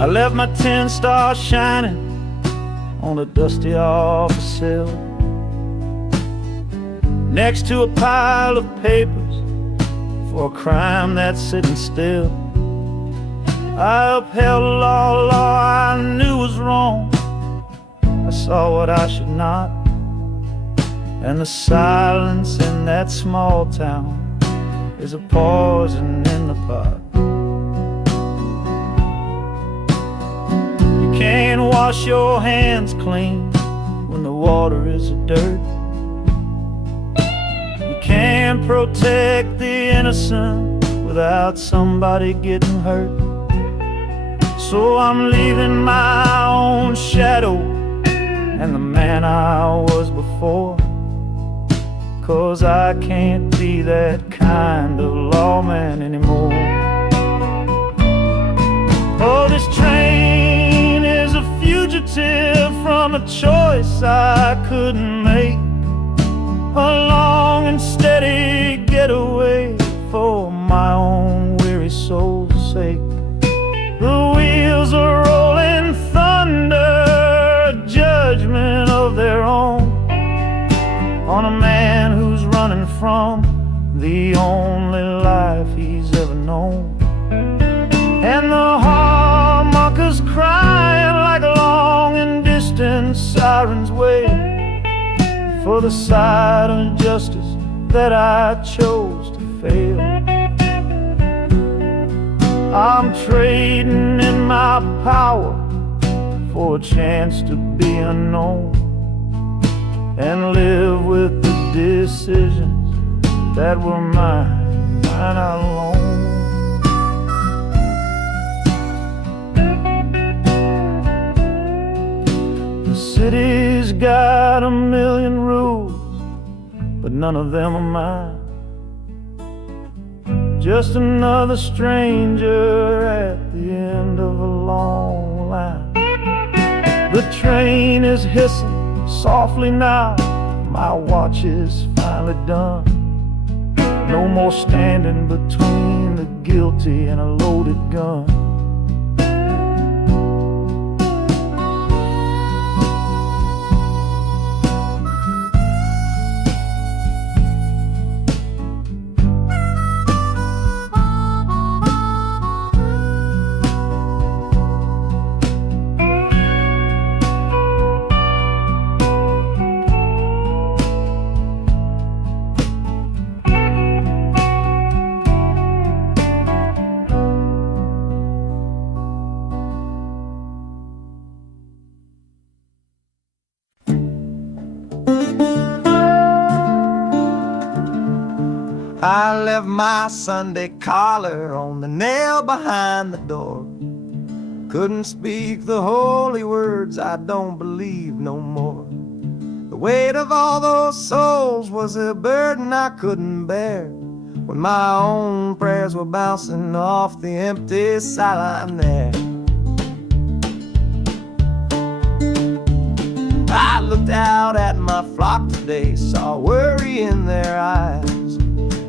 I left my 10 stars shining on a dusty office sill, next to a pile of papers for a crime that's sitting still. I upheld a law I knew was wrong. I saw what I should not, and the silence in that small town is a poison in the pot. You can't wash your hands clean when the water is dirt. You can't protect the innocent without somebody getting hurt. So I'm leaving my own shadow and the man I was before, 'cause I can't be that kind of lawman anymore. Oh, this train is a fugitive from a choice I couldn't make, a long and steady getaway for my own weary soul's sake. The wheels are rolling thunder, a judgment of their own, on a man who's running from the only life he's ever known. And the harmonicas crying like long and distant sirens wait for the side of justice that I chose to fail. I'm trading in my power for a chance to be unknown and live with the decisions that were mine alone. The city's got a million rules, but none of them are mine. Just another stranger at the end of a long line. The train is hissing softly now, my watch is finally done. No more standing between the guilty and a loaded gun. I left my Sunday collar on the nail behind the door. Couldn't speak the holy words, I don't believe no more. The weight of all those souls was a burden I couldn't bear, when my own prayers were bouncing off the empty sideline there. I looked out at my flock today, saw worry in their eyes,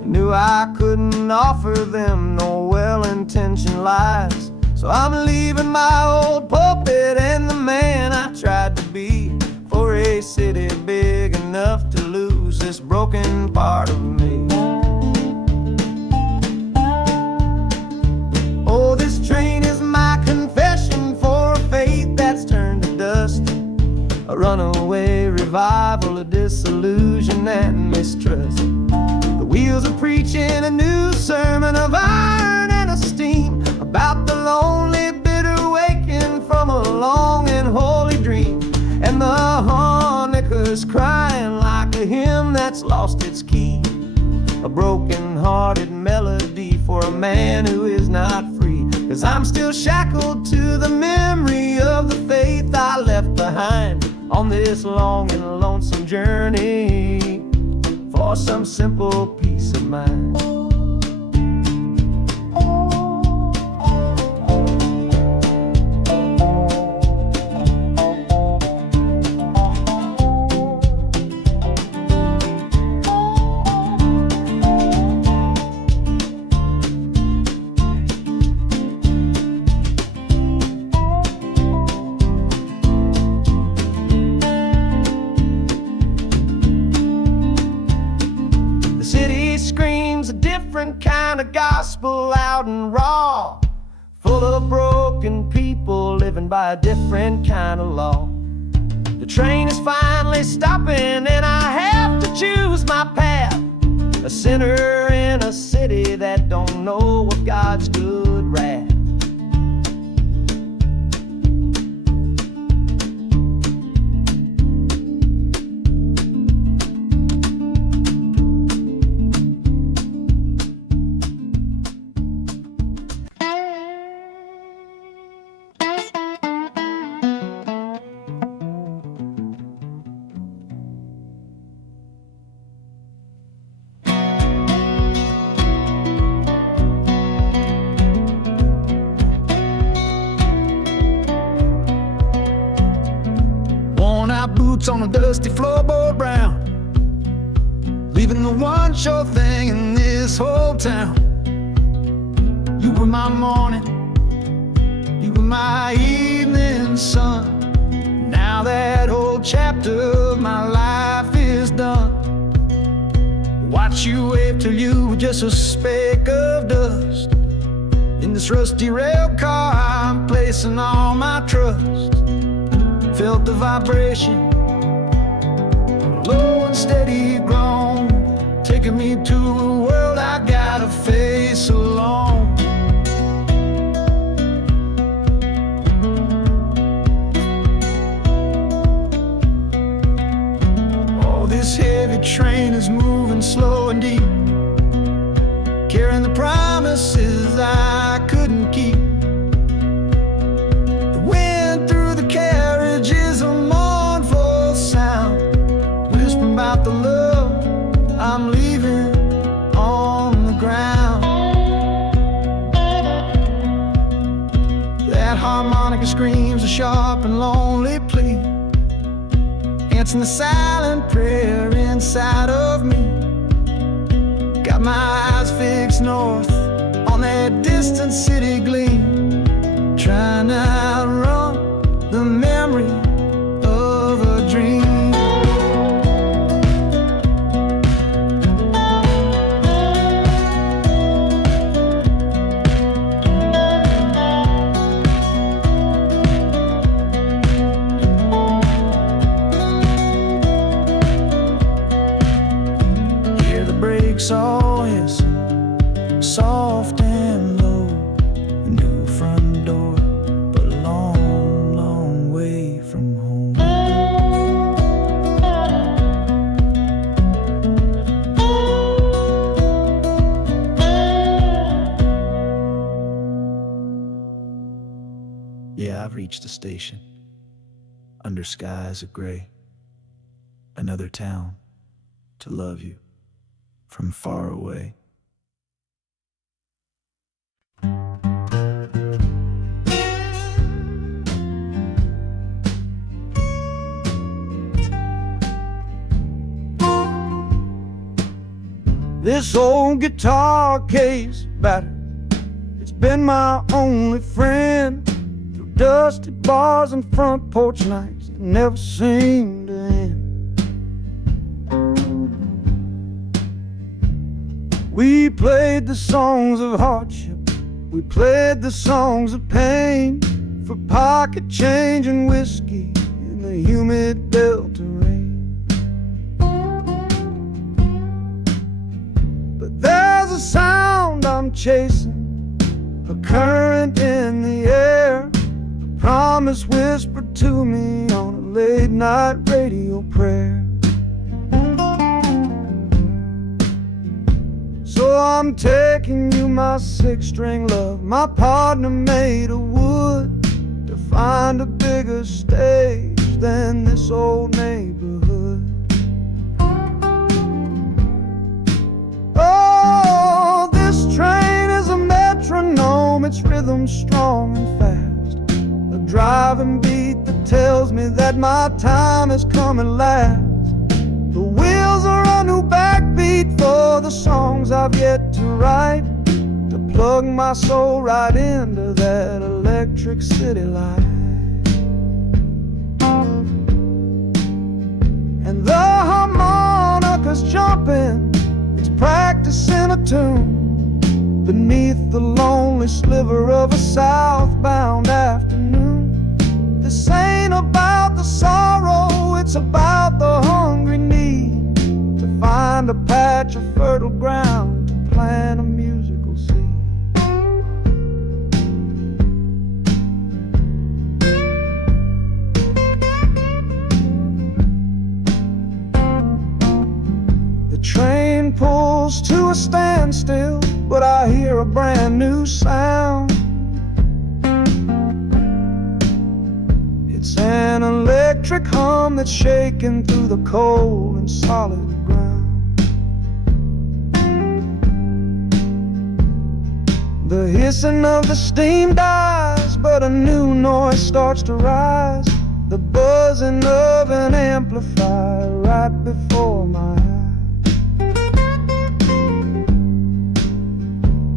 knew I couldn't offer them no well-intentioned lies. So I'm leaving my old pulpit and the man I tried to be, for a city big enough to lose this broken part of me. Oh, this train is my confession for a faith that's turned to dust, a runaway revival of disillusion and mistrust. The wheels are preaching a new sermon of iron and of steam, about the lonely, bitter waking from a long and holy dream. And the harmonicas crying like a hymn that's lost its key, a broken-hearted melody for a man who is not free. 'Cause I'm still shackled to the memory of the faith I left behind on this long and lonesome journey for some simple peace of mind. loud and raw, full of broken people living by a different kind of law. The train is finally stopping and I have to choose my path, a sinner in a city that don't know of God's good wrath. Boots on a dusty floorboard brown, leaving the one sure thing in this whole town. You were my morning, you were my evening sun. Now that whole chapter of my life is done. Watch you wave till you were just a speck of dust. In this rusty rail car I'm placing all my trust. Felt the vibration, low and steady grown, taking me to a world I gotta face alone. Oh, this heavy train is moving slow and deep, carrying the promises I couldn't keep. The wind through the carriage is a mournful sound, whispering about the love I'm leaving on the ground. That harmonica screams a sharp and lonely plea, answering the silent prayer inside of me. Got my eyes fixed north on that distant city gleam, trying to outrun the memory of a dream. Hear the brakes all hiss, soft and low. A new front door, but a long, long way from home. Yeah, I've reached the station, under skies of gray. Another town to love you from far away. This old guitar case battered, it's been my only friend through dusty bars and front porch nights that never seem to end. We played the songs of hardship, we played the songs of pain, for pocket change and whiskey in the humid Delta rain. But there's a sound I'm chasing, a current in the air, a promise whispered to me on a late night radio prayer. So I'm taking you, my six-string love, my partner made of wood, to find a bigger stage than this old neighborhood. Oh, this train is a metronome, its rhythm strong and fast, a driving beat that tells me that my time has come at last. The wheels are a new backbeat for the songs I've yet to write, to plug my soul right into that electric city light. And the harmonica's jumping, it's practicing a tune, beneath the lonely sliver of a southbound afternoon. This ain't about the sorrow, it's about the hungry need to find a patch of fertile ground to plant a musical seed. The train pulls to a standstill, but I hear a brand new sound. It's an electric hum that's shaking through the cold and solid ground. The hissing of the steam dies, but a new noise starts to rise. The buzzing of an amplifier right before my eyes.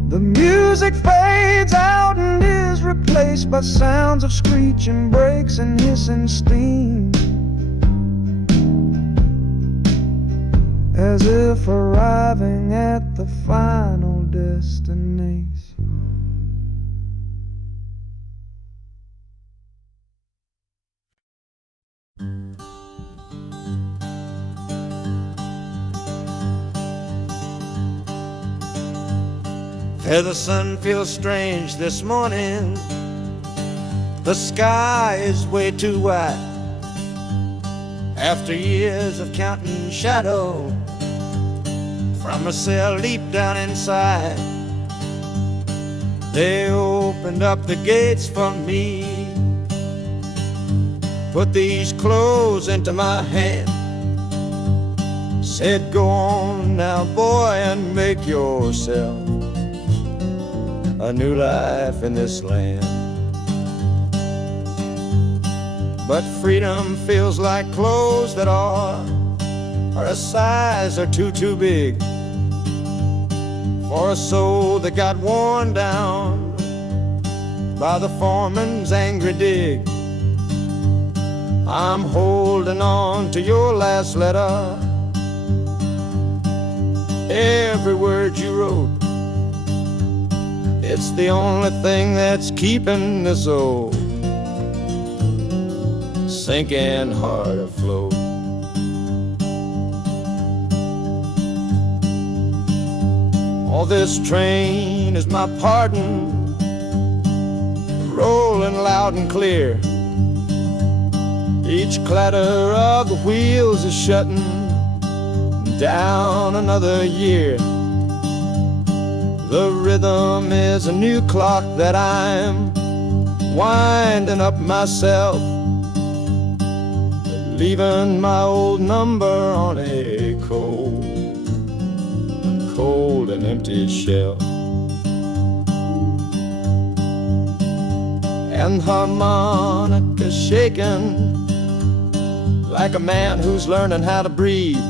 The music fades out and is replaced by sounds of screeching brakes and hissing steam, as if arriving at the final destination. The sun feels strange this morning. The sky is way too white. After years of counting shadow from a cell deep down inside, they opened up the gates for me, put these clothes into my hand, said, "Go on now, boy, and make yourself a new life in this land." But freedom feels like clothes that are a size or too big for a soul that got worn down by the foreman's angry dig. I'm holding on to your last letter, every word you wrote. It's the only thing that's keeping this old sinking heart afloat. Oh, this train is my pardon, rolling loud and clear. Each clatter of the wheels is shutting down another year. The rhythm is a new clock that I'm winding up myself, leaving my old number on a cold and empty shelf. And harmonica shaking like a man who's learning how to breathe,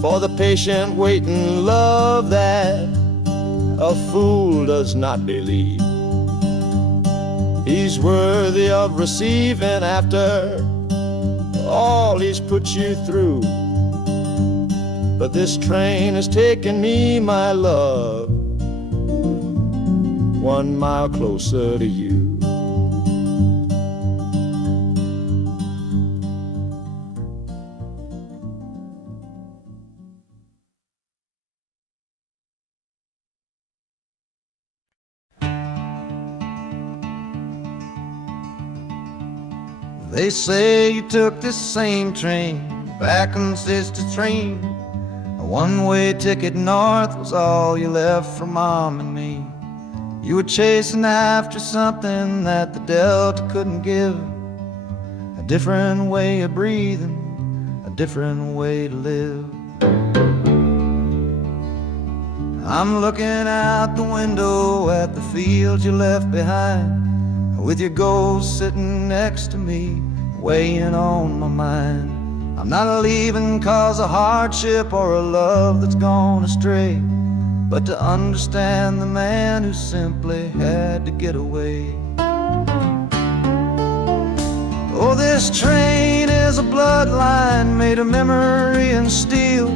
for the patient waiting love that a fool does not believe. He's worthy of receiving after all he's put you through. But this train has taken me, my love, 1 mile closer to you. They say you took this same train back on Sister Train. A one-way ticket north was all you left for Mom and me. You were chasing after something that the Delta couldn't give, a different way of breathing, a different way to live. I'm looking out the window at the fields you left behind, with your ghost sitting next to me, weighing on my mind. I'm not leaving cause of hardship or a love that's gone astray, but to understand the man who simply had to get away. Oh, this train is a bloodline made of memory and steel.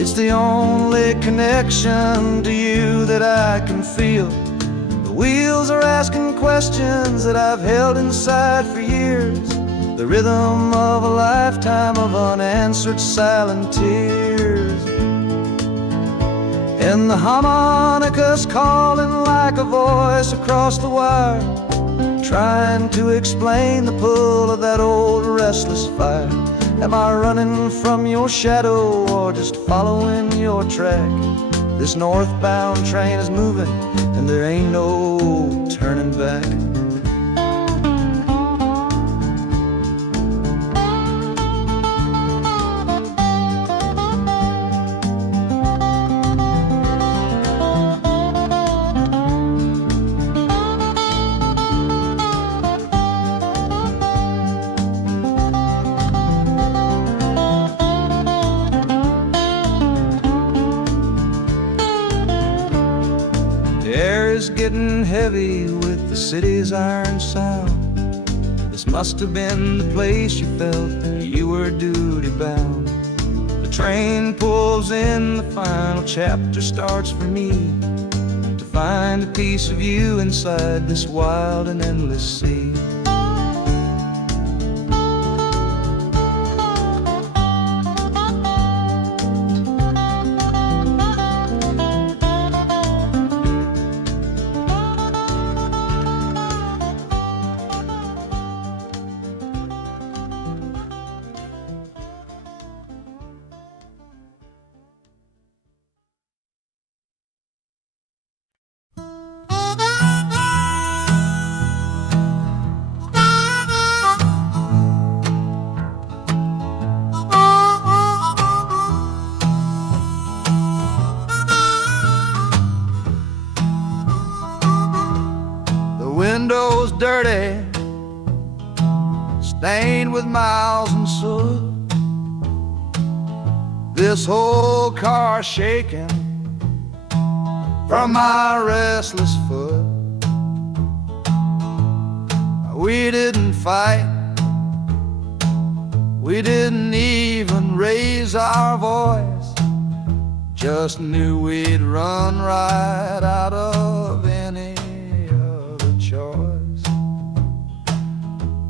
It's the only connection to you that I can feel. The wheels are asking questions that I've held inside for years. The rhythm of a lifetime of unanswered silent tears. And the harmonica's calling like a voice across the wire, trying to explain the pull of that old restless fire. Am I running from your shadow or just following your track? This northbound train is moving and there ain't no turning back. Getting heavy with the city's iron sound. This must have been the place you felt you were duty bound. The train pulls in, the final chapter starts for me, to find a piece of you inside this wild and endless sea. Windows dirty, stained with miles and soot. This whole car shaking from my restless foot. We didn't fight, we didn't even raise our voice, just knew we'd run right out of any choice.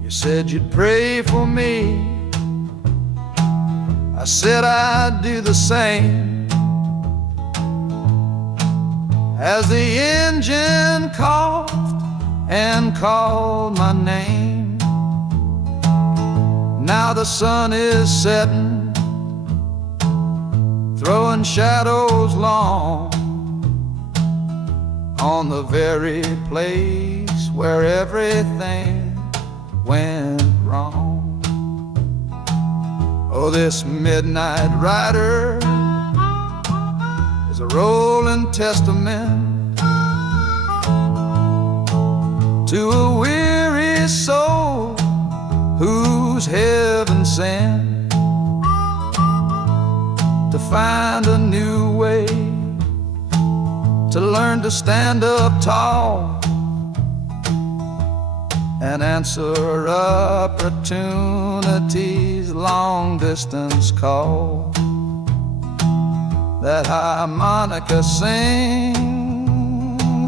You said you'd pray for me, I said I'd do the same. As the engine coughed and called my name. Now the sun is setting, throwing shadows long on the very place where everything went wrong. Oh, this midnight rider is a rolling testament to a weary soul whose heaven sent to find a new way, to learn to stand up tall and answer opportunity's long distance call. That harmonica sings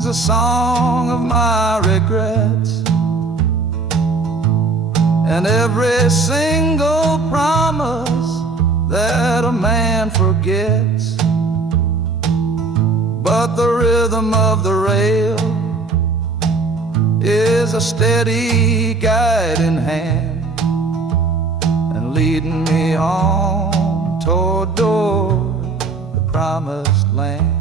a song of my regrets, and every single promise that a man forgets. But the rhythm of the rail is a steady guiding hand, and leading me on toward the promised land.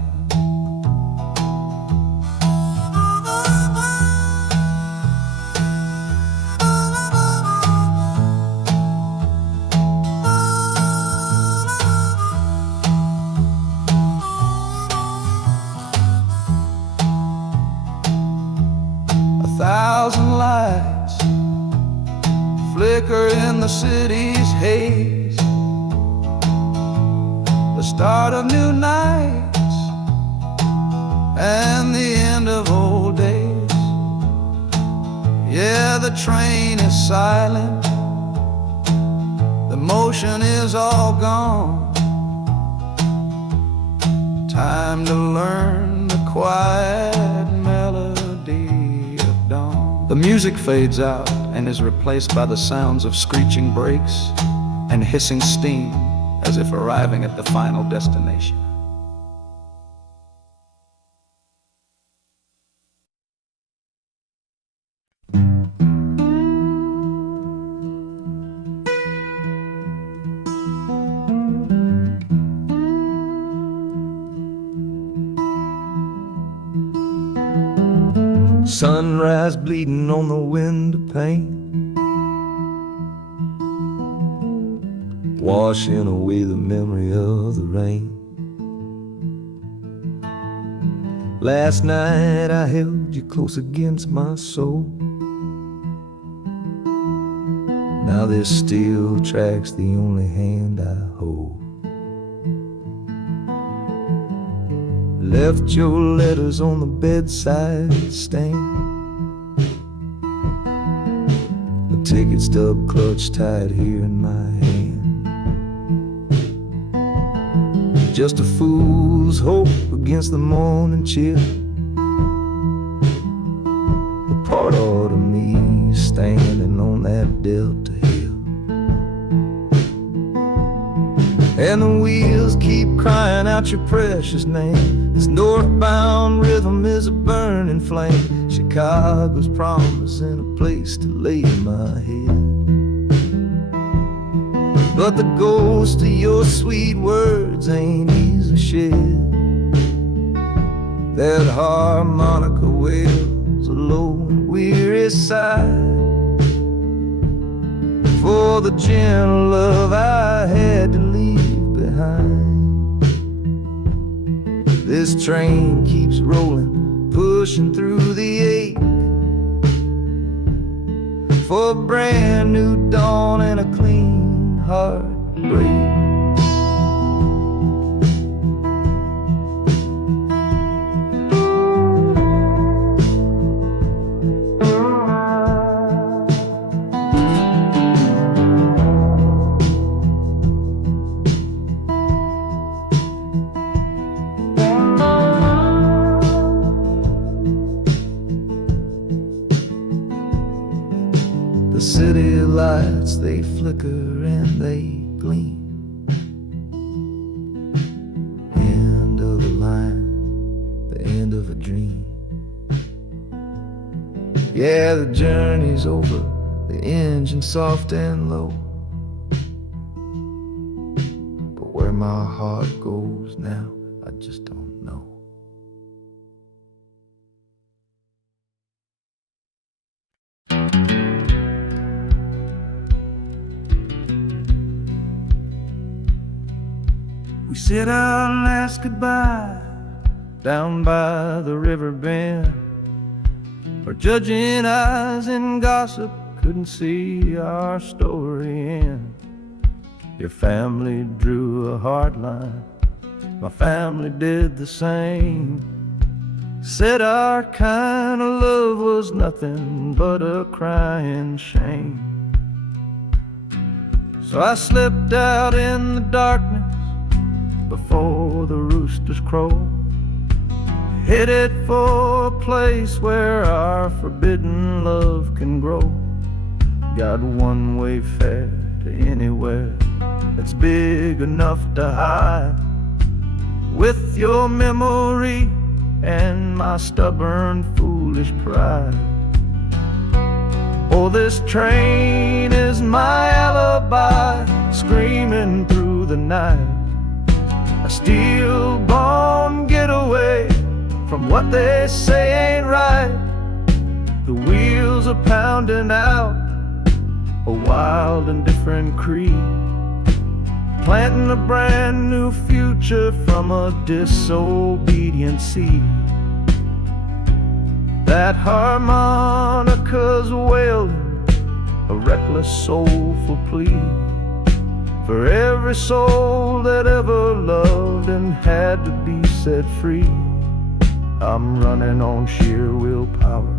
Thousand lights flicker in the city's haze, the start of new nights and the end of old days. Yeah, the train is silent, the motion is all gone, Time to learn the quiet melody of dawn. The music fades out and is replaced by the sounds of screeching brakes and hissing steam, as if arriving at the final destination. Sunrise bleeding on the window pane, washing away the memory of the rain. Last night I held you close against my soul. Now this steel track's the only hand I hold. Left your letters on the bedside stand, the ticket stub clutched tight here in my hand. Just a fool's hope against the morning chill, the part of me standing on that Delta hill. And the wheels keep crying out your precious name. This northbound rhythm is a burning flame. Chicago's promising a place to lay my head. But the ghost of your sweet words ain't easy shed. That harmonica wails a low and weary sigh for the gentle love I had to leave behind. This train keeps rolling, pushing through the ache, for a brand new dawn and a clean heartbreak. The city lights, they flicker and they gleam. End of the line, the end of a dream. Yeah, the journey's over, the engine soft and low. But where my heart goes now, I just don't know. We sit out and ask goodbye down by the river bend, where judging eyes and gossip couldn't see our story end. Your family drew a hard line, my family did the same. Said our kind of love was nothing but a crying shame. So I slipped out in the darkness before the roosters crow, headed for a place where our forbidden love can grow. Got one way fare to anywhere that's big enough to hide, with your memory and my stubborn foolish pride. Oh, this train is my alibi, screaming through the night, a steel-born getaway from what they say ain't right. The wheels are pounding out a wild and different creed, planting a brand new future from a disobedient seed. That harmonica's wailing a reckless soulful plea for every soul that ever loved and had to be set free. I'm running on sheer willpower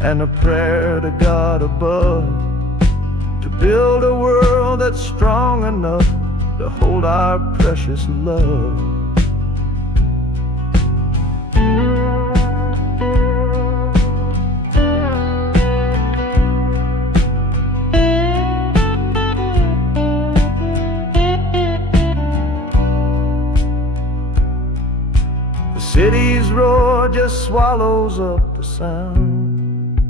and a prayer to God above, to build a world that's strong enough to hold our precious love. just swallows up the sound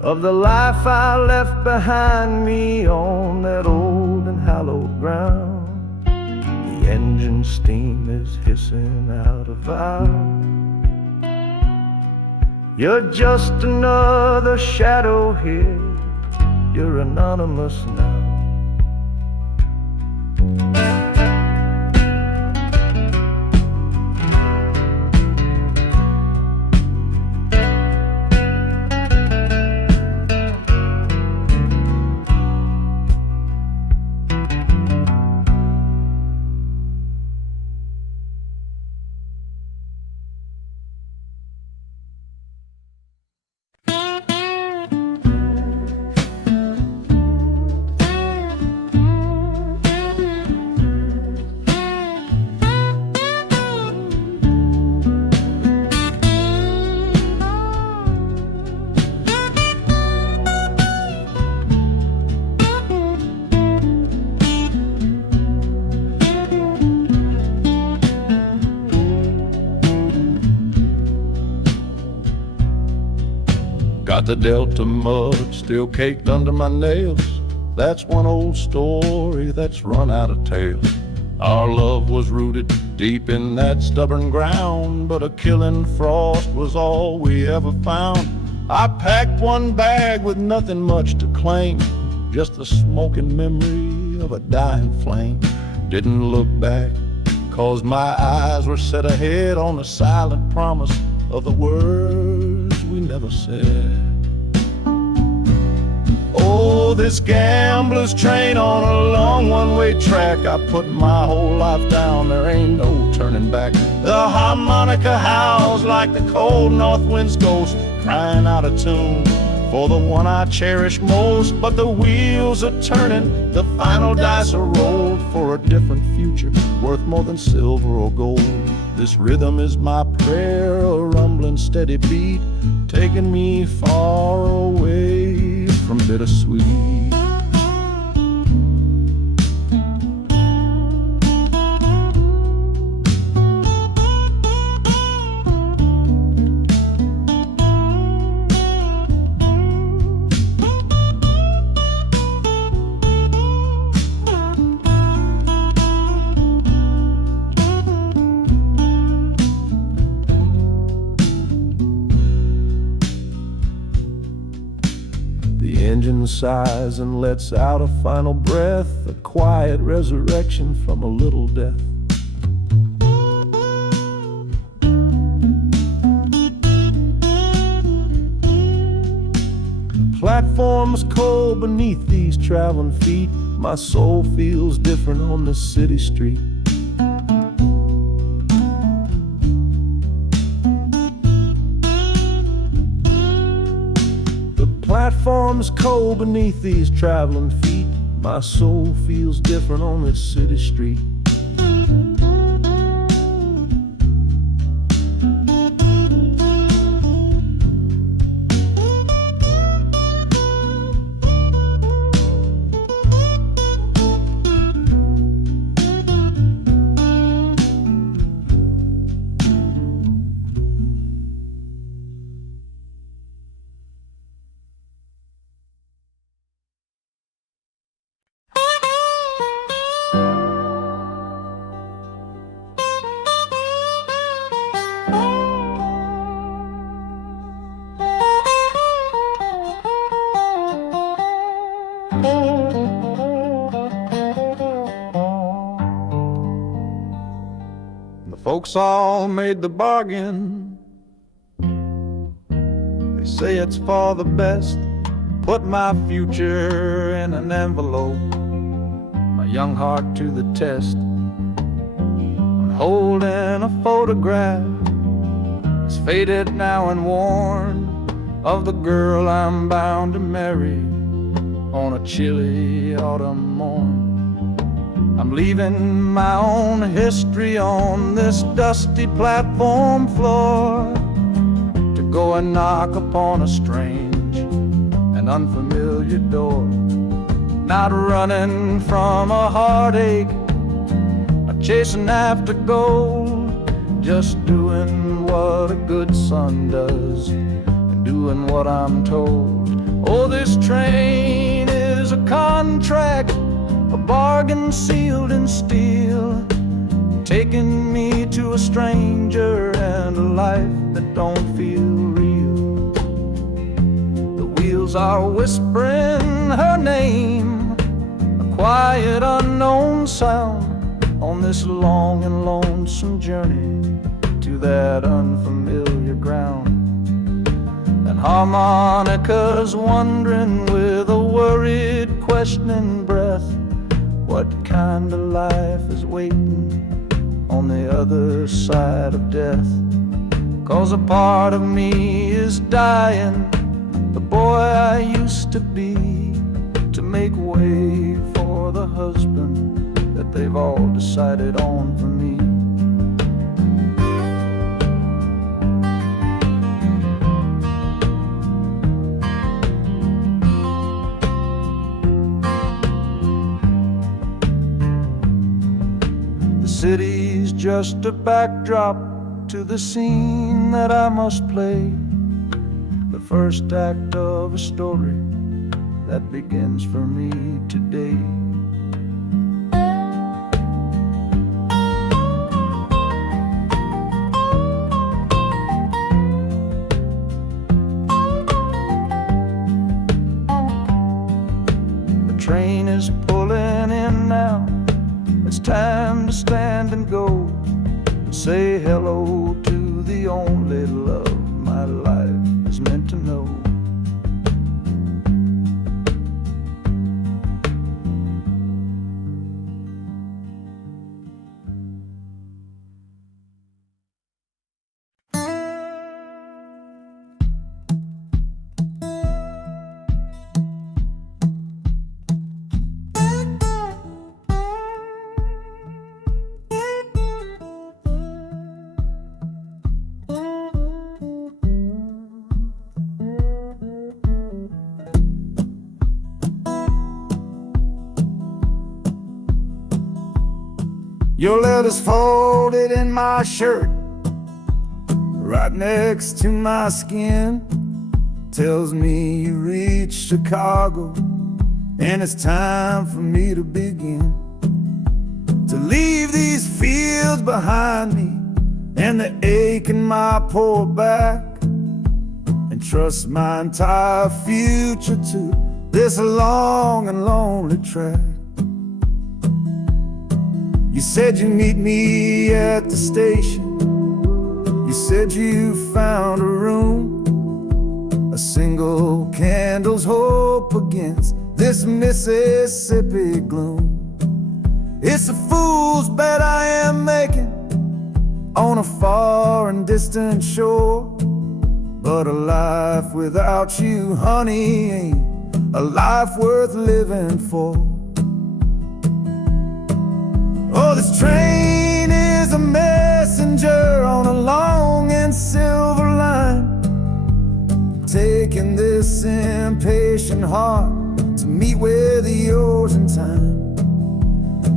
of the life I left behind me on that old and hallowed ground. The engine steam is hissing out of valve. You're just another shadow here. You're anonymous now. Got the Delta mud still caked under my nails. That's one old story that's run out of tales. Our love was rooted deep in that stubborn ground, but a killing frost was all we ever found. I packed one bag with nothing much to claim, just the smoking memory of a dying flame. Didn't look back, 'cause my eyes were set ahead on the silent promise of the words we never said. Oh, this gambler's train on a long one-way track. I put my whole life down, there ain't no turning back. The harmonica howls like the cold north wind's ghost, crying out a tune for the one I cherish most. But the wheels are turning, the final dice are rolled for a different future, worth more than silver or gold. This rhythm is my prayer, a rumbling steady beat, taking me far away from bittersweet. The engine sighs and lets out a final breath, a quiet resurrection from a little death. Platforms cold beneath these traveling feet. My soul feels different on this city street. Platforms cold beneath these traveling feet. My soul feels different on this city street. Folks all made the bargain. They say it's for the best. Put my future in an envelope, my young heart to the test. I'm holding a photograph, it's faded now and worn, of the girl I'm bound to marry on a chilly autumn morn. I'm leaving my own history on this dusty platform floor to go and knock upon a strange and unfamiliar door. Not running from a heartache, not chasing after gold, just doing what a good son does, and doing what I'm told. Oh, this train is a contract, a bargain sealed in steel, taking me to a stranger and a life that don't feel real. The wheels are whispering her name, a quiet unknown sound, on this long and lonesome journey to that unfamiliar ground. And harmonica's wondering with a worried, questioning breath, what kind of life is waiting on the other side of death. 'Cause a part of me is dying, the boy I used to be, to make way for the husband that they've all decided on for me. The city's just a backdrop to the scene that I must play, the first act of a story that begins for me today. The train is pulling in now, it's time to stand and go, and say hello to the only love my life is meant to know. Your letter's folded in my shirt, right next to my skin. Tells me you reached Chicago, and it's time for me to begin. To leave these fields behind me, and the ache in my poor back, and trust my entire future to this long and lonely track. You said you'd meet me at the station, you said you found a room, a single candle's hope against this Mississippi gloom. It's a fool's bet I am making on a far and distant shore, but a life without you, honey, ain't a life worth living for. Oh, this train is a messenger on a long and silver line, taking this impatient heart to meet with yours in time.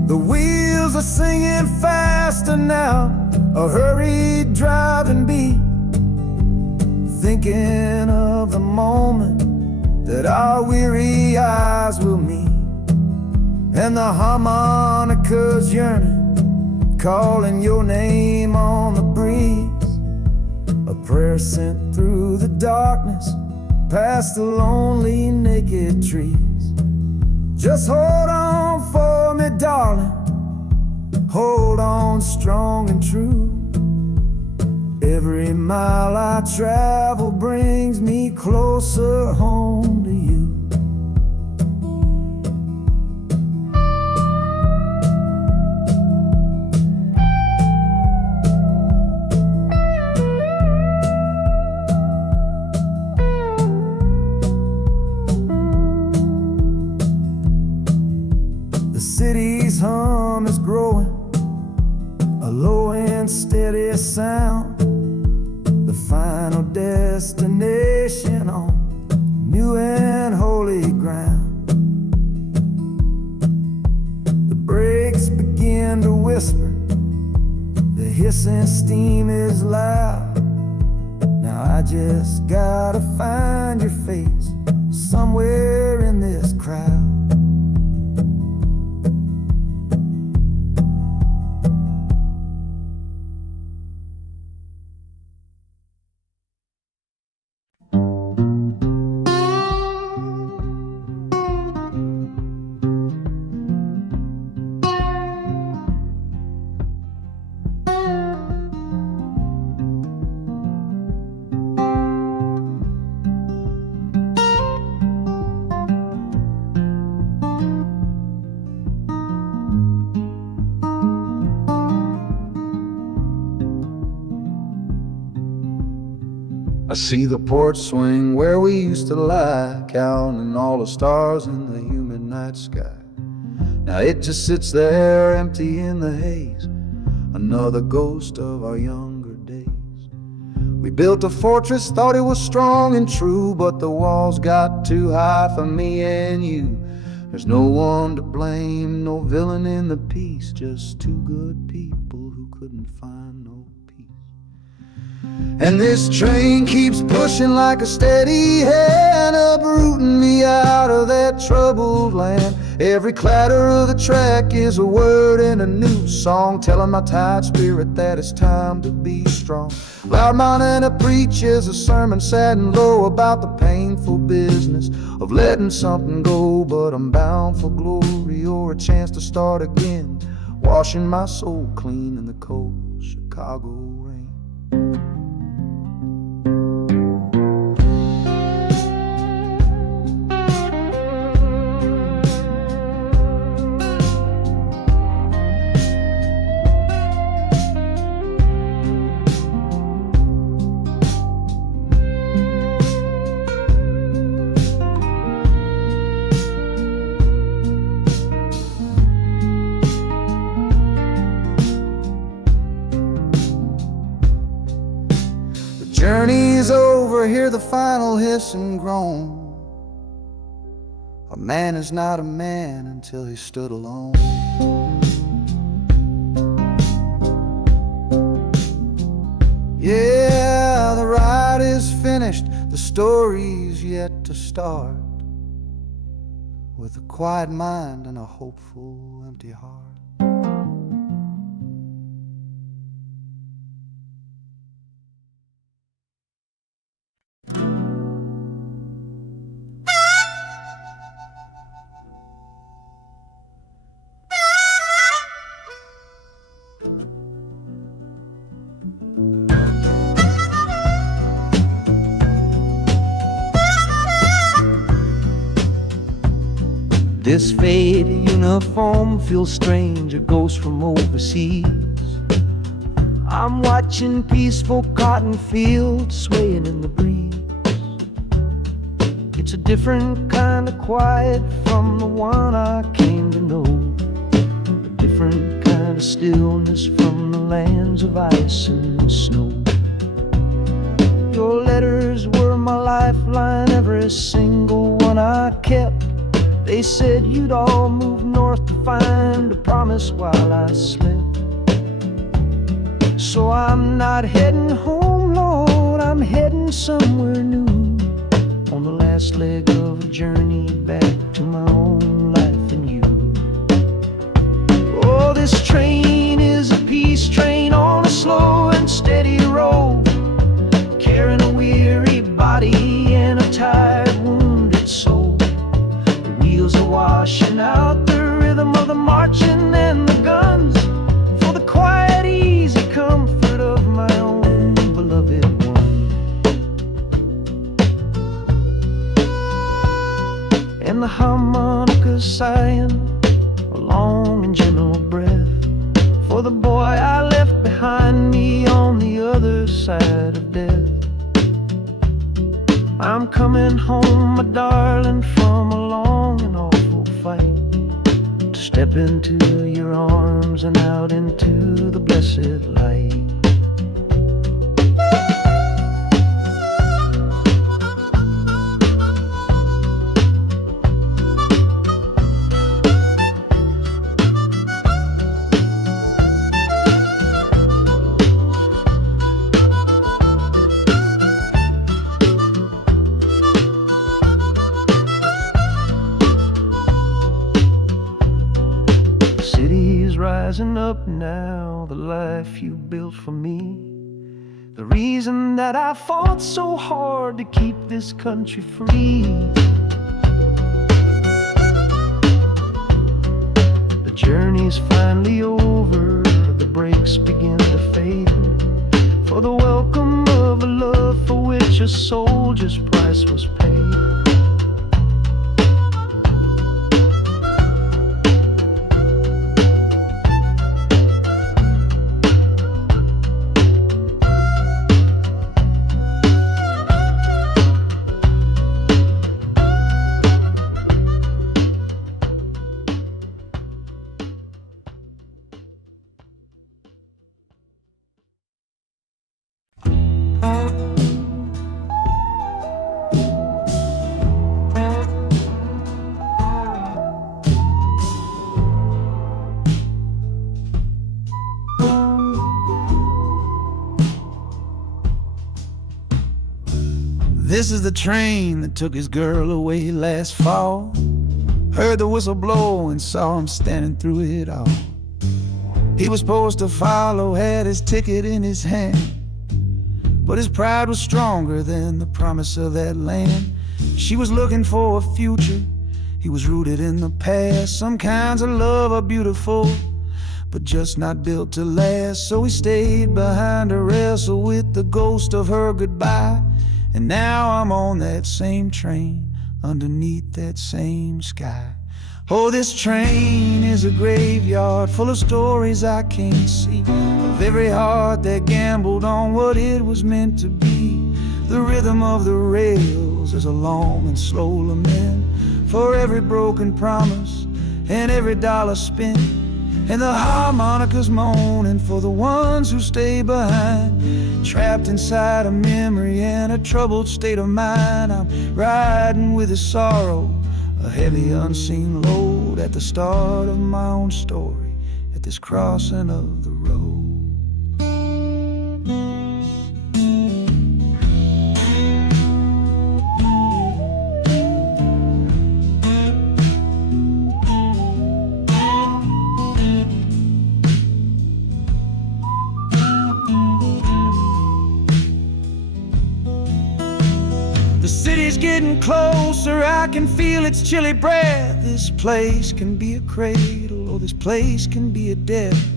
The wheels are singing faster now, a hurried driving beat, thinking of the moment that our weary eyes will meet. And the harmonica's yearning, calling your name on the breeze, a prayer sent through the darkness, past the lonely naked trees. Just hold on for me, darling, hold on strong and true. Every mile I travel brings me closer home to you. City's hum is growing, a low and steady sound, the final destination on new and holy ground. The brakes begin to whisper, the hissing steam is loud, face somewhere in this crowd. I see the porch swing where we used to lie, counting all the stars in the humid night sky. Now it just sits there empty in the haze, another ghost of our younger days. We built a fortress, thought it was strong and true, but the walls got too high for me and you. There's no one to blame, no villain in the piece, just two good people who couldn't find no peace. And this train keeps pushing like a steady hand, uprooting me out of that troubled land. Every clatter of the track is a word in a new song, telling my tired spirit that it's time to be strong. Loud Montana preaches a sermon sad and low about the painful business of letting something go, but I'm bound for glory or a chance to start again, washing my soul clean in the cold Chicago rain. Journey's over, hear the final hiss and groan. A man is not a man until he stood alone. Yeah, the ride is finished, the story's yet to start, with a quiet mind and a hopeful empty heart. This faded uniform feels strange, a ghost from overseas. I'm watching peaceful cotton fields swaying in the breeze. It's a different kind of quiet from the one I came to know, a different kind of stillness from the lands of ice and snow. Your letters were my lifeline, every single one I kept. They said you'd all move north to find a promise while I slept. So I'm not heading home, Lord, I'm heading somewhere new, on the last leg of a journey back to my own life and you. Oh, this train is a peace train on a slow and steady road, carrying a weary body and a tired, wounded soul. The wheels are washing out the rhythm of the marching and the guns, for the quiet, easy comfort of my own beloved one. And the harmonica sighing a long and gentle breath for the boy I left behind me on the other side of death. I'm coming home, my darling, from a long and awful fight, to step into your arms and out into the blessed light. up now, the life you built for me. The reason that I fought so hard to keep this country free. The journey's finally over, the brakes begin to fade, for the welcome of a love for which a soldier's price was paid. This is the train that took his girl away last fall. Heard the whistle blow and saw him standing through it all. He was supposed to follow, had his ticket in his hand, but his pride was stronger than the promise of that land. She was looking for a future, he was rooted in the past. Some kinds of love are beautiful, but just not built to last. So he stayed behind to wrestle with the ghost of her goodbye. And now I'm on that same train, underneath that same sky. Oh, this train is a graveyard full of stories I can't see, of every heart that gambled on what it was meant to be. The rhythm of the rails is a long and slow lament for every broken promise and every dollar spent, and the harmonicas moaning for the ones who stay behind, trapped inside a memory and a troubled state of mind. I'm riding with a sorrow, a heavy unseen load, at the start of my own story, at this crossing of the road. The city's getting closer, I can feel its chilly breath. This place can be a cradle, or this place can be a death.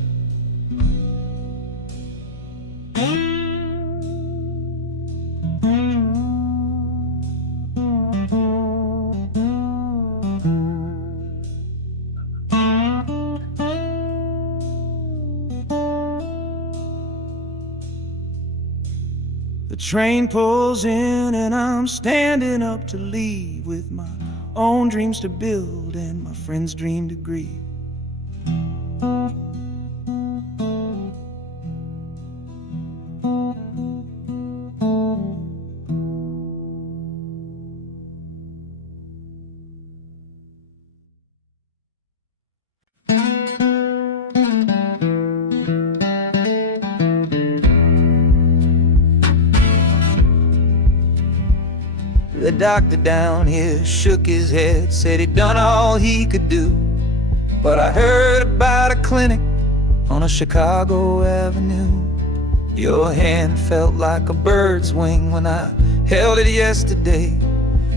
The train pulls in and I'm standing up to leave, with my own dreams to build and my friend's dream to grieve. The doctor down here shook his head, said he'd done all he could do. But I heard about a clinic on a Chicago avenue. Your hand felt like a bird's wing when I held it yesterday.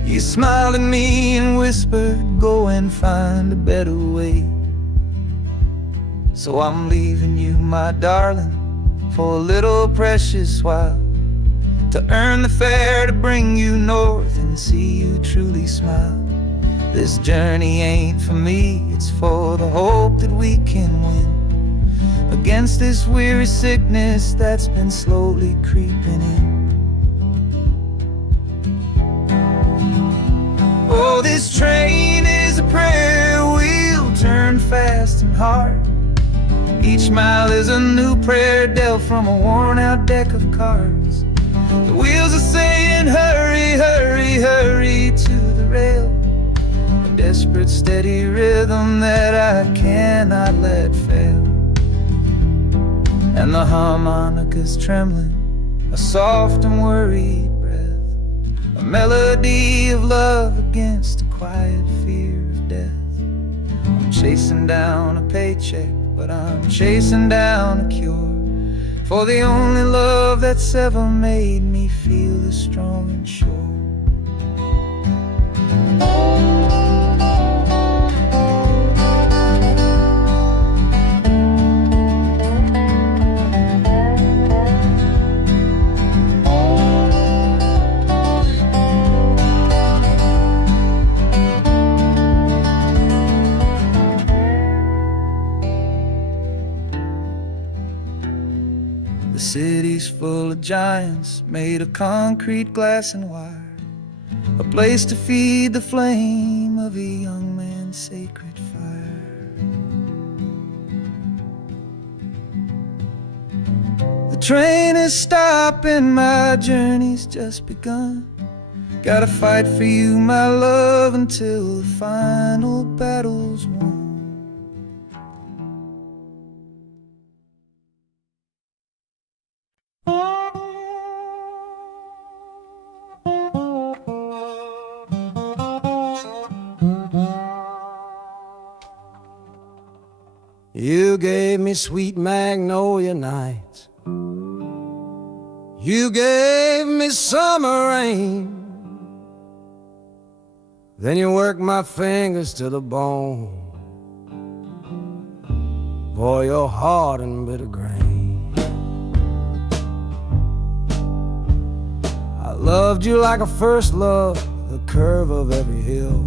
You smiled at me and whispered, go and find a better way. So I'm leaving you, my darling, for a little precious while, to earn the fare to bring you north and see you truly smile. This journey ain't for me, it's for the hope that we can win against this weary sickness that's been slowly creeping in. Oh, this train is a prayer wheel turned fast and hard. Each mile is a new prayer dealt from a worn out deck of cards. The wheels are saying hurry, hurry, hurry to the rail, a desperate steady rhythm that I cannot let fail. And the harmonica's trembling, a soft and worried breath, a melody of love against a quiet fear of death. I'm chasing down a paycheck but I'm chasing down a cure for the only love that's ever made me feel this strong and sure. The city's full of giants made of concrete, glass, and wire, a place to feed the flame of a young man's sacred fire. The train is stopping, my journey's just begun. Gotta fight for you, my love, until the final battle's won. You gave me sweet magnolia nights, you gave me summer rain, then you worked my fingers to the bone. Boy, you're hard and bitter grain. I loved you like a first love, the curve of every hill,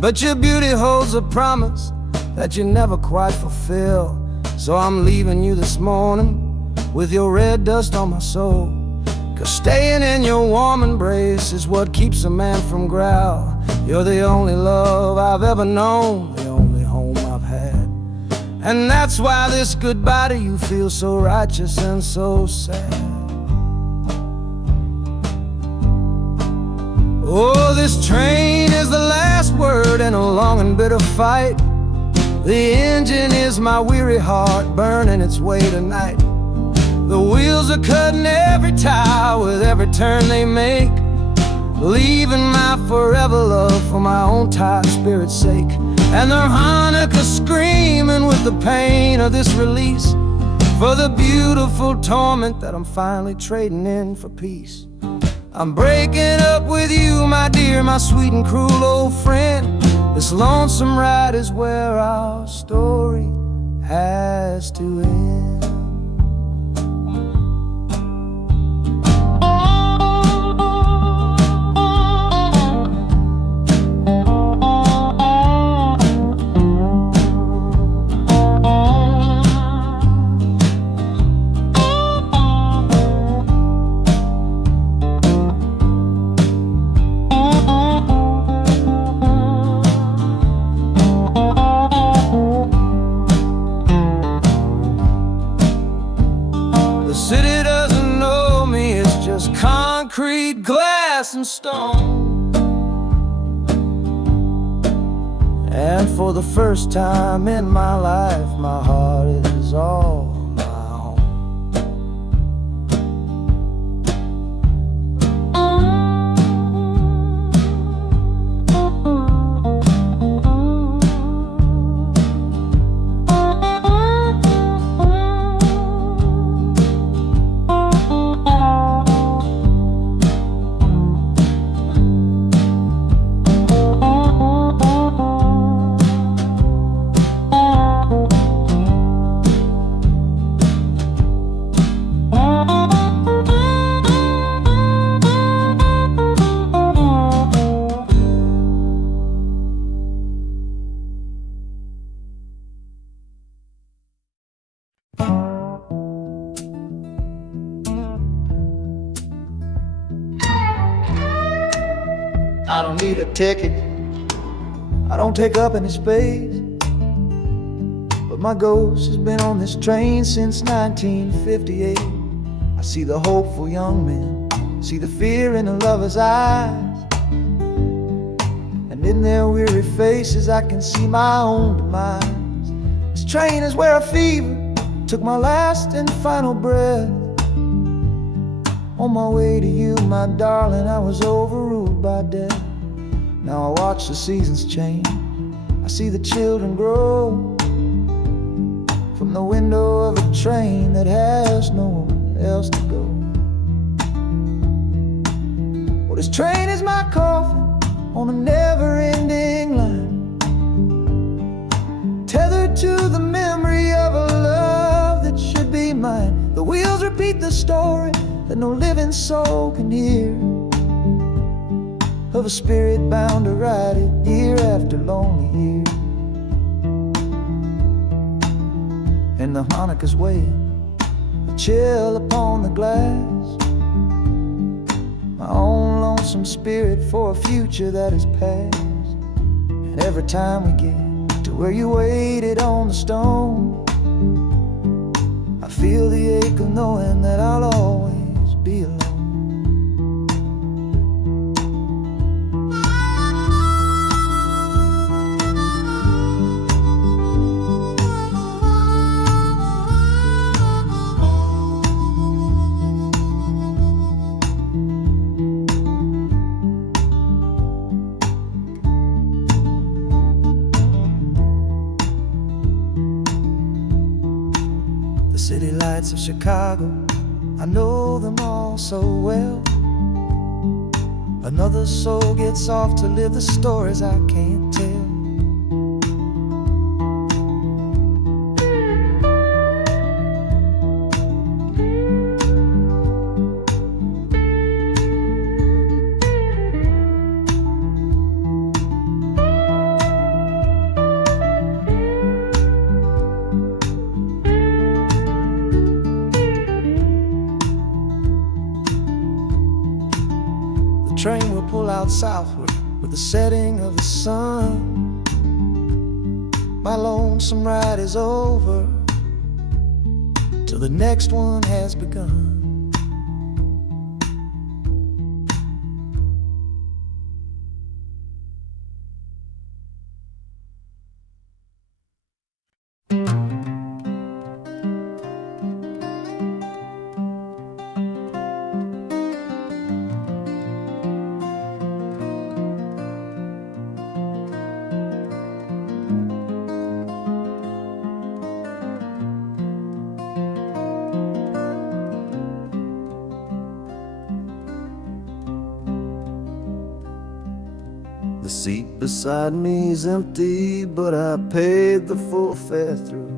but your beauty holds a promise that you never quite fulfill. So I'm leaving you this morning with your red dust on my soul, 'cause staying in your warm embrace is what keeps a man from growl. You're the only love I've ever known, the only home I've had, and that's why this goodbye to you feels so righteous and so sad. Oh, this train is the last word in a long and bitter fight. The engine is my weary heart, burning its way tonight. The wheels are cutting every tire with every turn they make, leaving my forever love for my own tired spirit's sake. And their Hanukkah screaming with the pain of this release, for the beautiful torment that I'm finally trading in for peace. I'm breaking up with you, my dear, my sweet and cruel old friend. This lonesome ride is where our story has to end. Concrete, glass, and stone. And for the first time in my life, my heart is all my own. I don't need a ticket, I don't take up any space, but my ghost has been on this train since 1958. I see the hopeful young men, see the fear in the lovers' eyes, and in their weary faces I can see my own demise. This train is where a fever took my last and final breath. On my way to you, my darling, I was overruled by death. Now I watch the seasons change, I see the children grow. From the window of a train that has nowhere else to go. Well, this train is my coffin on a never-ending line, tethered to the memory of a love that should be mine. The wheels repeat the story that no living soul can hear, of a spirit bound to ride it year after lonely year. And the harmonicas wail a chill upon the glass, my own lonesome spirit for a future that is past. And every time we get to where you waited on the stone, I feel the ache of knowing that I'll always be alone. The city lights of Chicago, I know them all so well. Another soul gets off to live the stories I can't tell. The train will pull out southward with the setting of the sun. My lonesome ride is over till the next one has begun. The seat beside me's empty, but I paid the full fare through.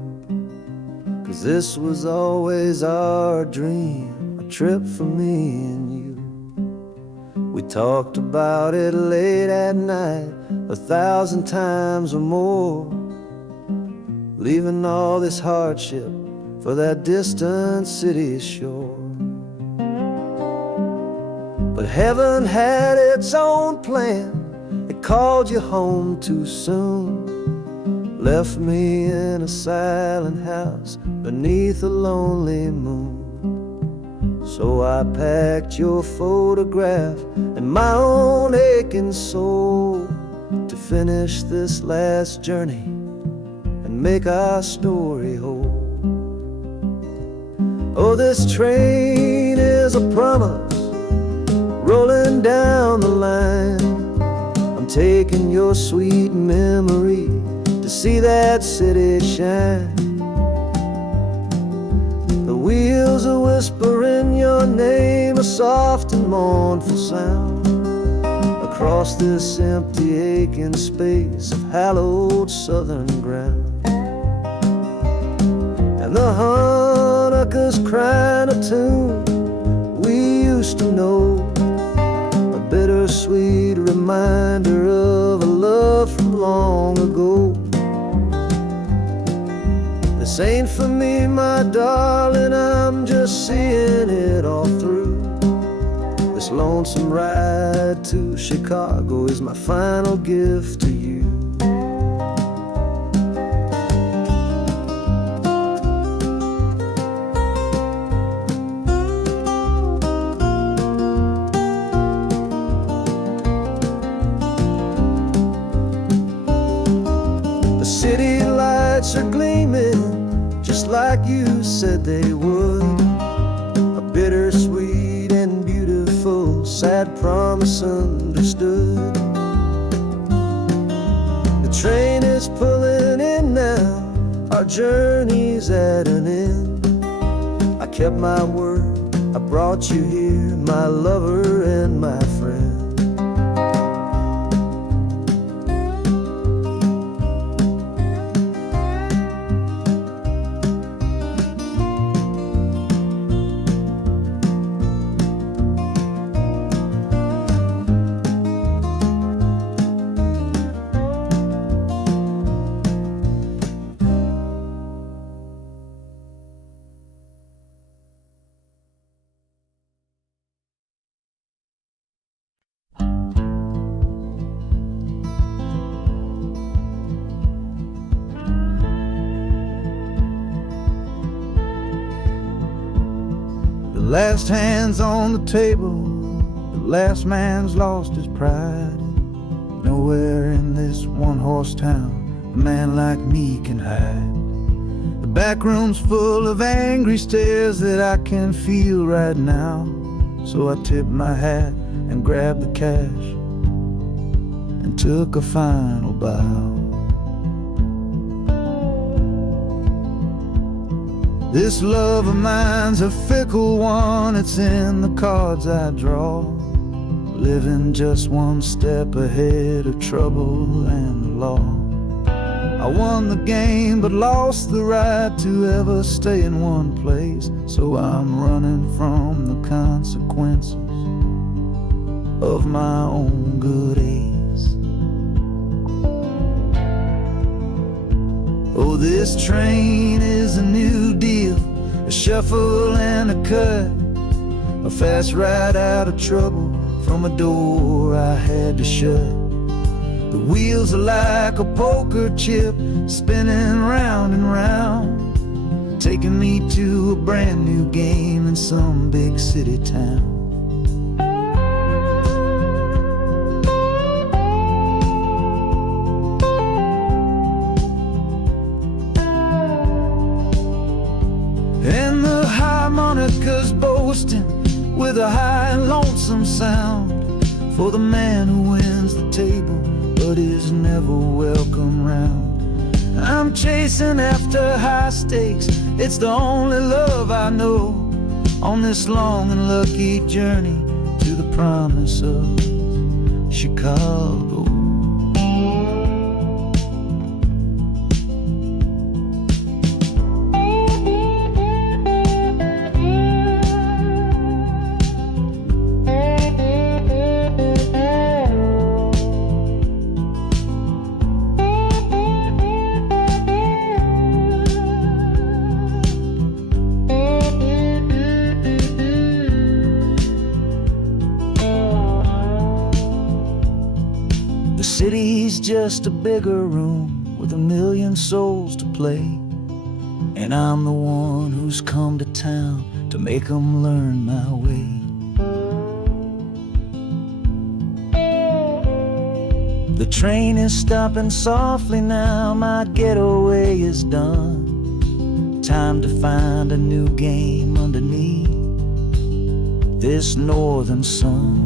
'Cause this was always our dream, a trip for me and you. We talked about it late at night, 1,000 times or more, leaving all this hardship for that distant city shore. But heaven had its own plan. It called you home too soon, left me in a silent house beneath a lonely moon. So I packed your photograph and my own aching soul to finish this last journey and make our story whole. Oh, this train is a promise rolling down the line, taking your sweet memory to see that city shine. The wheels are whispering your name, a soft and mournful sound, across this empty aching space of hallowed southern ground. And the harmonicas crying a tune we used to know, a bittersweet reminder of a love from long ago. This ain't for me, my darling, I'm just seeing it all through. This lonesome ride to Chicago is my final gift to you. City lights are gleaming just like you said they would, a bittersweet and beautiful sad promise understood. The train is pulling in now, our journey's at an end. I kept my word, I brought you here, my lover and my friend. The last hand's on the table, the last man's lost his pride. Nowhere in this one-horse town a man like me can hide. The back room's full of angry stares that I can feel right now. So I tipped my hat and grabbed the cash and took a final bow. This love of mine's a fickle one, it's in the cards I draw. Living just one step ahead of trouble and the law. I won the game but lost the right to ever stay in one place. So I'm running from the consequences of my own good ace. Oh, this train is a new deal, a shuffle and a cut, a fast ride out of trouble from a door I had to shut. The wheels are like a poker chip, spinning round and round, taking me to a brand new game in some big city town. And the harmonica's boasting with a high and lonesome sound for the man who wins the table but is never welcome round. I'm chasing after high stakes, it's the only love I know on this long and lucky journey to the promise of Chicago. The city's just a bigger room with a million souls to play, and I'm the one who's come to town to make 'em learn my way. The train is stopping softly now, my getaway is done. Time to find a new game underneath this northern sun.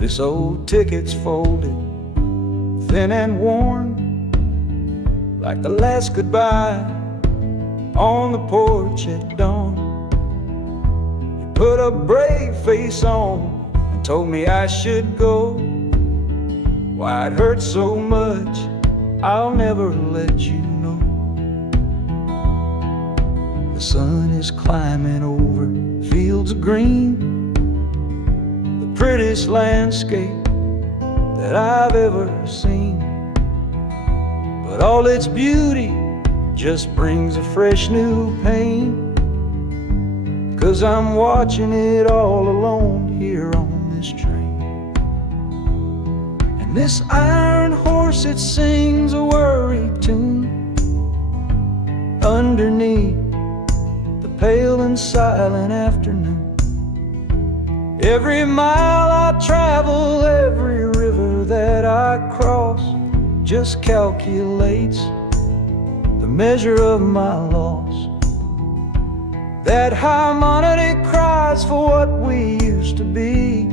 This old ticket's folded, thin and worn, like the last goodbye on the porch at dawn. You put a brave face on and told me I should go. Why it hurts so much, I'll never let you know. The sun is climbing over fields of green, prettiest landscape that I've ever seen. But all its beauty just brings a fresh new pain, 'cause I'm watching it all alone here on this train. And this iron horse, it sings a worry tune underneath the pale and silent afternoon. Every mile I travel, every river that I cross, just calculates the measure of my loss. That harmonic cries for what we used to be,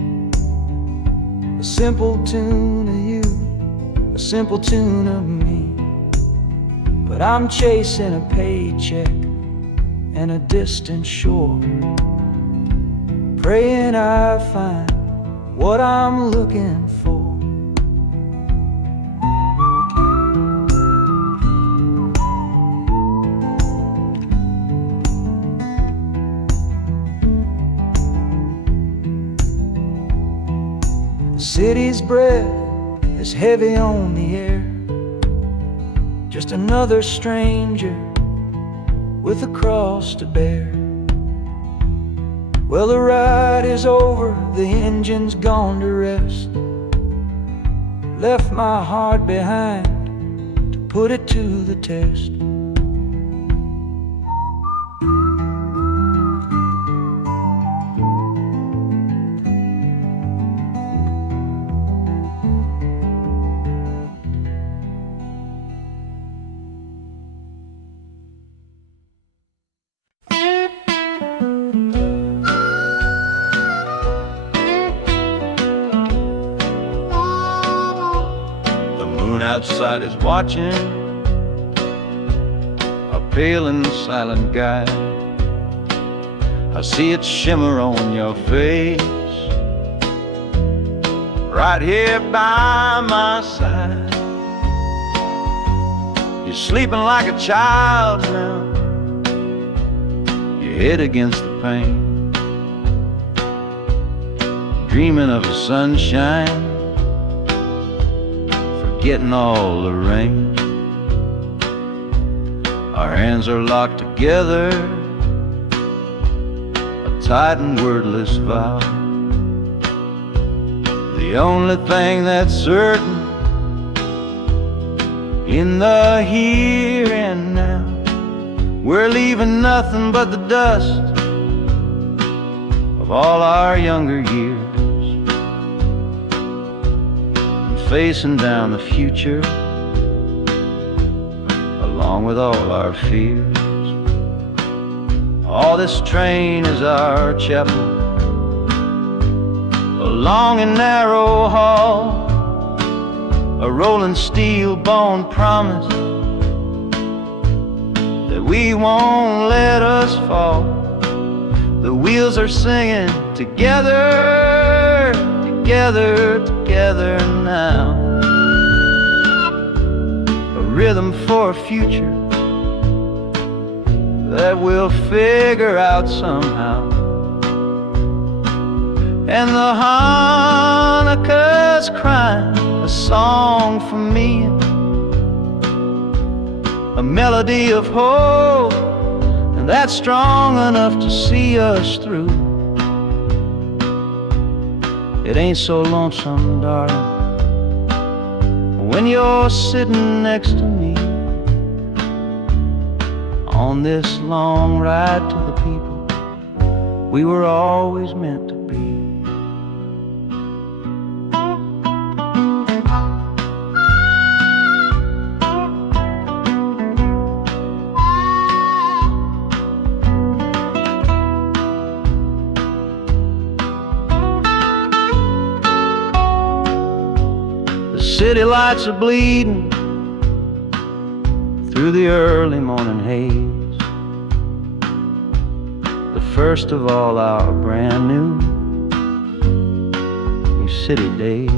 a simple tune of you, a simple tune of me. But I'm chasing a paycheck and a distant shore, praying I find what I'm looking for. The city's breath is heavy on the air, just another stranger with a cross to bear. Well, the ride is over, the engine's gone to rest, left my heart behind to put it to the test. Outside is watching, a pale and silent guy. I see it shimmer on your face, right here by my side. You're sleeping like a child now, your head against the pane, dreaming of the sunshine, getting all the rain. Our hands are locked together, a tight and wordless vow. The only thing that's certain in the here and now, we're leaving nothing but the dust of all our younger years, facing down the future along with all our fears. All this train is our chapel, a long and narrow hall, a rolling steel bone promise that we won't let us fall. The wheels are singing together, together, together now, a rhythm for a future that we'll figure out somehow. And the Hanukkah's crying a song for me, a melody of hope, and that's strong enough to see us through. It ain't so lonesome, darling, when you're sitting next to me on this long ride to the people we were always meant to be. City lights are bleeding through the early morning haze, the first of all our brand new city days.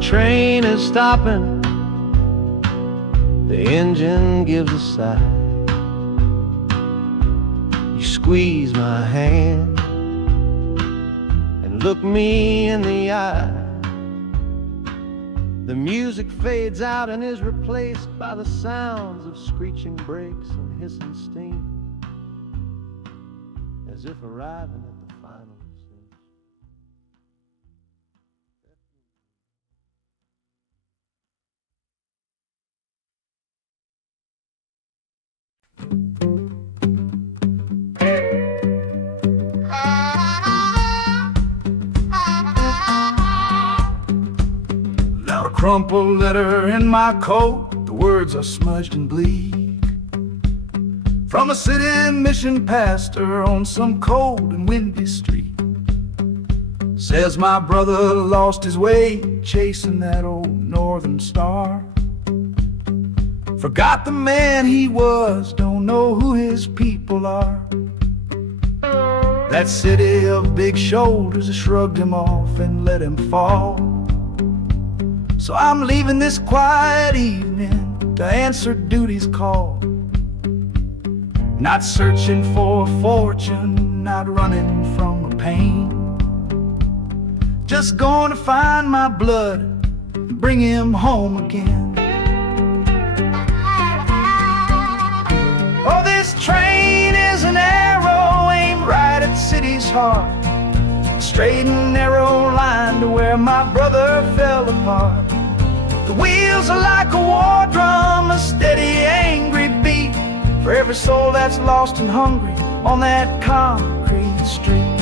Train is stopping The engine gives a sigh. You squeeze my hand and look me in the eye. The music fades out and is replaced by the sounds of screeching brakes and hissing steam, as if arriving at the final scene. Now a crumpled letter in my coat, the words are smudged and bleak, from a city mission pastor on some cold and windy street. Says my brother lost his way chasing that old northern star. Forgot the man he was, don't know who his people are. That city of big shoulders has shrugged him off and let him fall. So I'm leaving this quiet evening to answer duty's call. Not searching for a fortune, not running from a pain. Just going to find my blood and bring him home again. Oh, this train is an arrow aimed right at city's heart, a straight and narrow line to where my brother fell apart. The wheels are like a war drum, a steady, angry beat for every soul that's lost and hungry on that concrete street.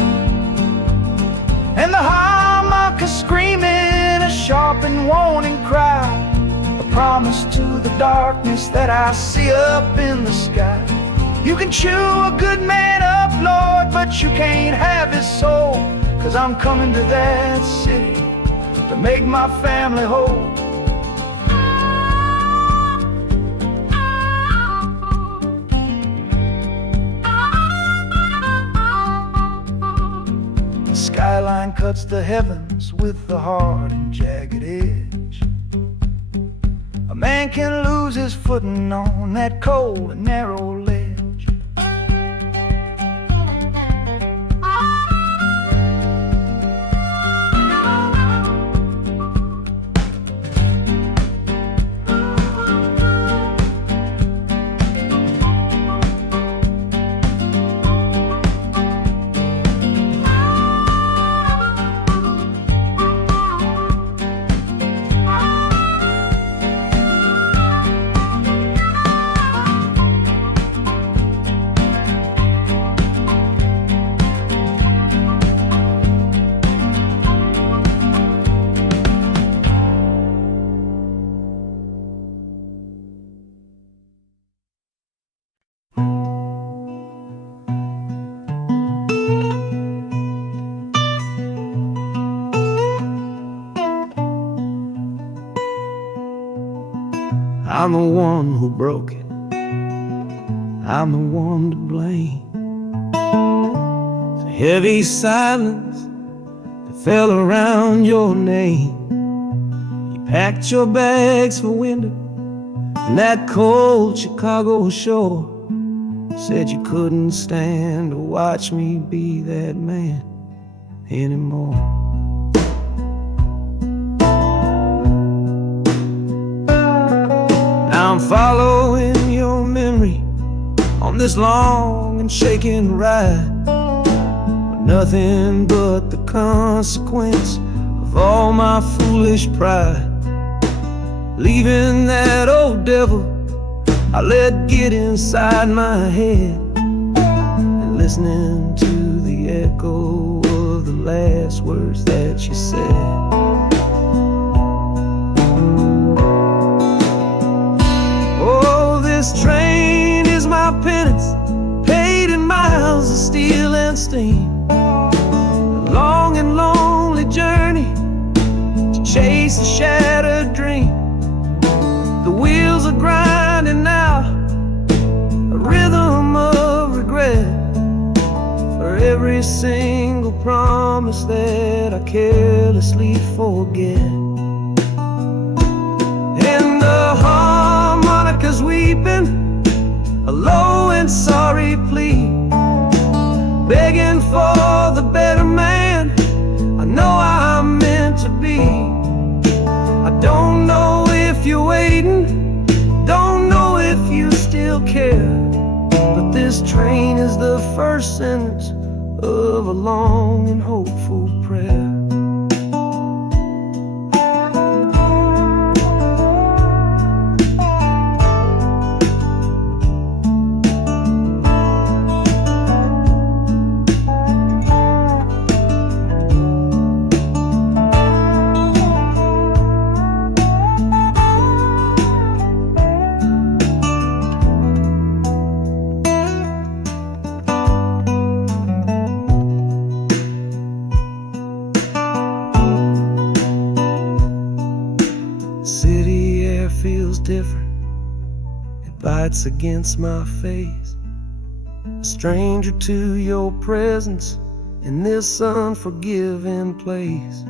And the harmonica screaming a sharp and warning cry, a promise to the darkness that I see up in the sky. You can chew a good man up, Lord, but you can't have his soul, 'cause I'm coming to that city to make my family whole. The skyline cuts the heavens with the hard and jagged edge. A man can lose his footing on that cold and narrow ledge. I'm the one who broke it, I'm the one to blame. The heavy silence that fell around your name. You packed your bags for winter in that cold Chicago shore. Said you couldn't stand to watch me be that man anymore. I'm following your memory on this long and shaking ride, but nothing but the consequence of all my foolish pride. Leaving that old devil I let get inside my head, and listening to the echo of the last words that you said. This train is my penance, paid in miles of steel and steam. A long and lonely journey to chase a shattered dream. The wheels are grinding now, a rhythm of regret, for every single promise that I carelessly forget. And the harmonica waiting. Don't know if you still care, but this train is the first sentence of a long and hopeful prayer. City air feels different, it bites against my face. A stranger to your presence in this unforgiving place.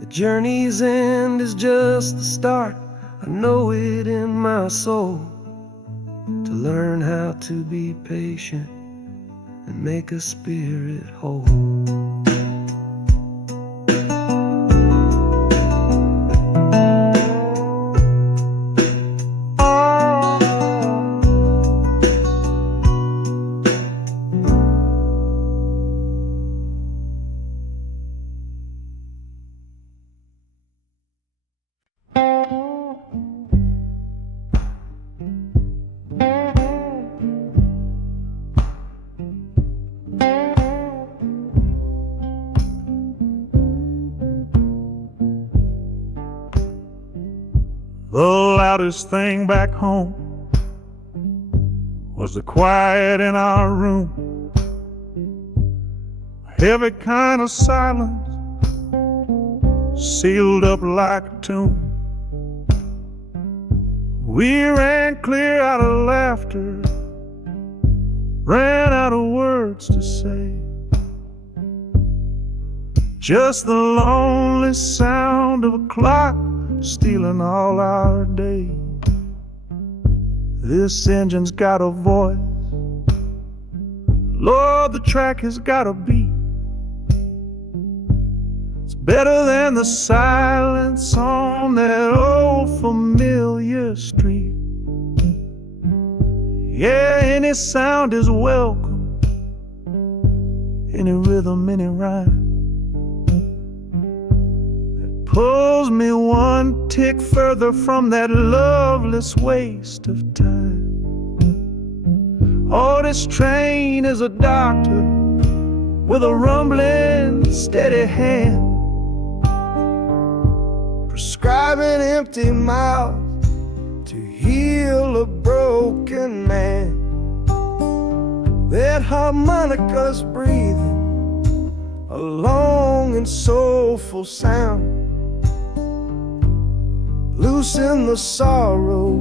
The journey's end is just the start, I know it in my soul. To learn how to be patient and make a spirit whole. The loudest thing back home was the quiet in our room. A heavy kind of silence, sealed up like a tomb. We ran clear out of laughter, ran out of words to say. Just the lonely sound of a clock stealing all our day. This engine's got a voice, Lord, the track has got a beat. It's better than the silence on that old familiar street. Yeah, any sound is welcome, any rhythm, any rhyme. Pulls me one tick further from that loveless waste of time. Oh, this train is a doctor with a rumbling, steady hand, prescribing empty mouths to heal a broken man. That harmonica's breathing a long and soulful sound. Loosen the sorrow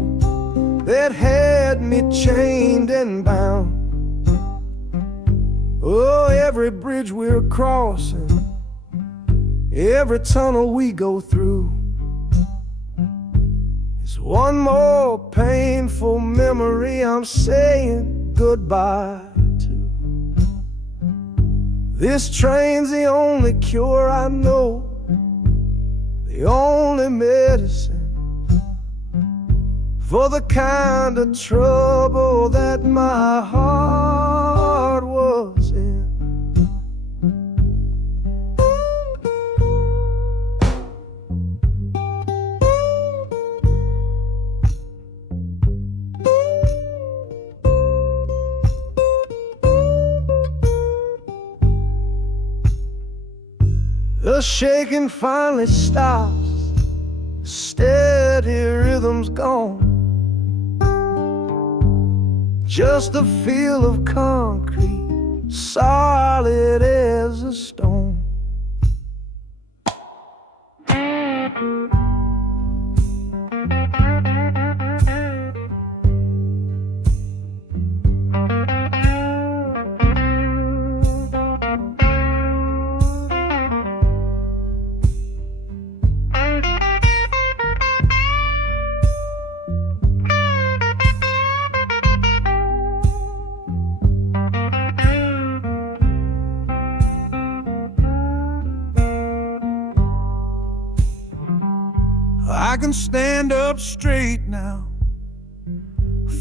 that had me chained and bound. Oh, every bridge we're crossing, every tunnel we go through is one more painful memory I'm saying goodbye to. This train's the only cure I know, the only medicine for the kind of trouble that my heart was in. The shaking finally stops, the steady rhythm's gone. Just a feel of concrete, solid as a stone. I can stand up straight now,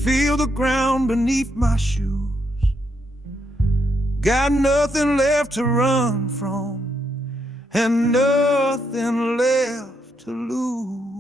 feel the ground beneath my shoes. Got nothing left to run from and nothing left to lose.